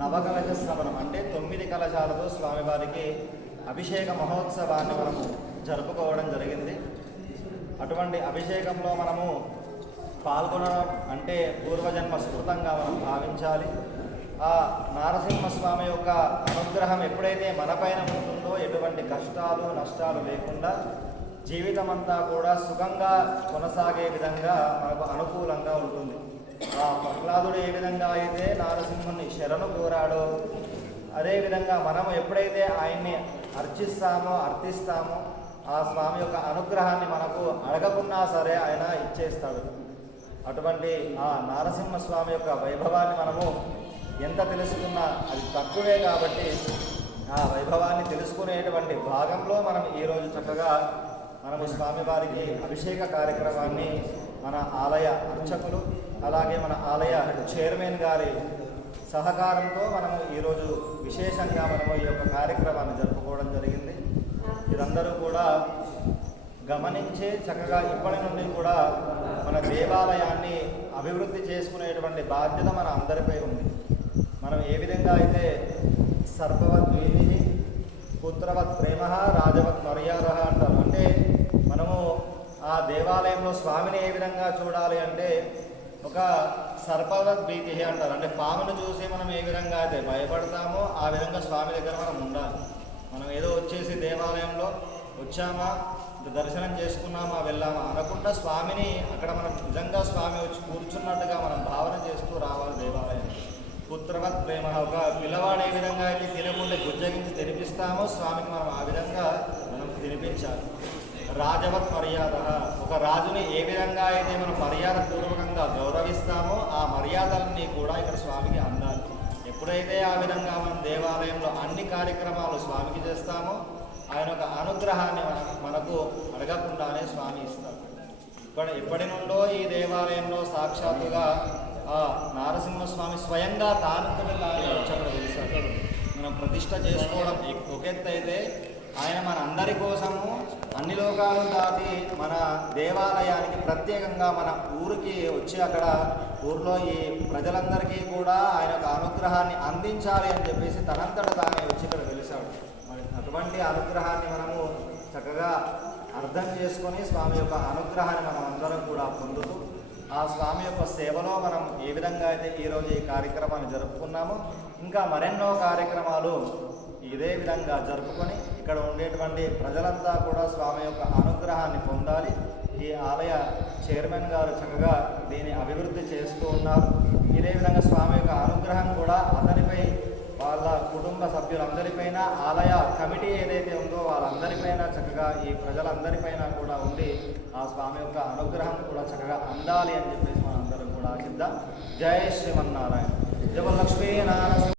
నవకలశ శ్రవణం అంటే తొమ్మిది కలశాలతో స్వామివారికి అభిషేక మహోత్సవాన్ని మనము జరుపుకోవడం జరిగింది. అటువంటి అభిషేకంలో మనము పాల్గొనడం అంటే పూర్వజన్మ స్మృతంగా మనం భావించాలి. ఆ నారసింహస్వామి యొక్క అనుగ్రహం ఎప్పుడైతే మనపైన ఉంటుందో ఎటువంటి కష్టాలు నష్టాలు లేకుండా జీవితం అంతా కూడా సుఖంగా కొనసాగే విధంగా మనకు అనుకూలంగా ఉంటుంది. ఆ ప్రహ్లాదుడు ఏ విధంగా అయితే నారసింహుని శరణు కోరాడో అదేవిధంగా మనము ఎప్పుడైతే ఆయన్ని అర్చిస్తామో అర్థిస్తామో ఆ స్వామి యొక్క అనుగ్రహాన్ని మనకు అడగకున్నా సరే ఆయన ఇచ్చేస్తాడు. అటువంటి ఆ నారసింహస్వామి యొక్క వైభవాన్ని మనము ఎంత తెలుసుకున్నా అది తక్కువే కాబట్టి ఆ వైభవాన్ని తెలుసుకునేటువంటి భాగంలో మనం ఈరోజు చక్కగా మనము స్వామివారికి అభిషేక కార్యక్రమాన్ని మన ఆలయ అర్చకులు అలాగే మన ఆలయ చైర్మన్ గారి సహకారంతో మనము ఈరోజు విశేషంగా మనము ఈ యొక్క కార్యక్రమాన్ని జరుపుకోవడం జరిగింది. ఇదందరూ కూడా గమనించే చక్కగా ఇప్పటి నుండి కూడా మన దేవాలయాన్ని అభివృద్ధి చేసుకునేటువంటి బాధ్యత మన అందరిపై ఉంది. మనం ఏ విధంగా అయితే సర్పవత్ వీధి పుత్రవత్ ప్రేమ రాజవత్ మర్యాద అంటారు. అంటే మనము ఆ దేవాలయంలో స్వామిని ఏ విధంగా చూడాలి అంటే ఒక సర్పవత్ భీతి అంటారు. అంటే పామును చూసి మనం ఏ విధంగా అయితే భయపడతామో ఆ విధంగా స్వామి దగ్గర మనం ఉండాలి. మనం ఏదో వచ్చేసి దేవాలయంలో వచ్చామా దర్శనం చేసుకున్నామా వెళ్ళామా అనకుండా స్వామిని అక్కడ మనం నిజంగా స్వామి వచ్చి కూర్చున్నట్టుగా మనం భావన చేస్తూ రావాలి దేవాలయం పుత్రవత్ ప్రేమ. ఒక పిల్లవాడు ఏ విధంగా అయితే తినకుండా గుజ్జగించి తినిపిస్తామో స్వామికి మనం ఆ విధంగా మనం తినిపించాలి. రాజవత్ మర్యాద ఒక రాజుని ఏ విధంగా అయితే మనం మర్యాద పూర్వకంగా గౌరవిస్తామో ఆ మర్యాదలన్నీ కూడా ఇక్కడ స్వామికి అందాలి. ఎప్పుడైతే ఆ విధంగా మనం దేవాలయంలో అన్ని కార్యక్రమాలు స్వామికి చేస్తామో ఆయన యొక్క అనుగ్రహాన్ని మనకు అడగకుండానే స్వామి ఇస్తారు. ఇక్కడ ఎప్పటి నుండో ఈ దేవాలయంలో సాక్షాత్తుగా ఆ నారసింహస్వామి స్వయంగా తాను తాను వచ్చి అక్కడ మనం ప్రతిష్ట చేసుకోవడం ఒక ఎత్తు అయితే ఆయన మన అందరి కోసము అన్ని లోకాలు దాటి మన దేవాలయానికి ప్రత్యేకంగా మన ఊరికి వచ్చి అక్కడ ఊర్లో ఈ ప్రజలందరికీ కూడా ఆయన యొక్క అనుగ్రహాన్ని అందించాలి అని చెప్పేసి తనంతట తానే వచ్చి ఇక్కడ వెలిశాడు. మరి అటువంటి అనుగ్రహాన్ని మనము చక్కగా అర్థం చేసుకొని స్వామి యొక్క అనుగ్రహాన్ని మనం అందరం కూడా పొందుతూ ఆ స్వామి యొక్క సేవలో మనం ఏ విధంగా అయితే ఈరోజు ఈ కార్యక్రమాన్ని జరుపుకున్నామో ఇంకా మరెన్నో కార్యక్రమాలు ఇదే విధంగా జరుపుకొని ఇక్కడ ఉండేటువంటి ప్రజలంతా కూడా స్వామి యొక్క అనుగ్రహాన్ని పొందాలి. ఈ ఆలయ చైర్మన్ గారు చక్కగా దీన్ని అభివృద్ధి చేస్తూ ఉన్నారు. ఇదే విధంగా స్వామి యొక్క అనుగ్రహం కూడా సభ్యులందరిపైన ఆలయ కమిటీ ఏదైతే ఉందో వాళ్ళందరిపైన చక్కగా ఈ ప్రజలందరిపైన కూడా ఉండి ఆ స్వామి యొక్క అనుగ్రహం కూడా చక్కగా అందాలి అని చెప్పేసి మనందరం కూడా ఆశిద్దాం. జయ శ్రీమన్నారాయణ. జపలక్ష్మీ నారాయణ.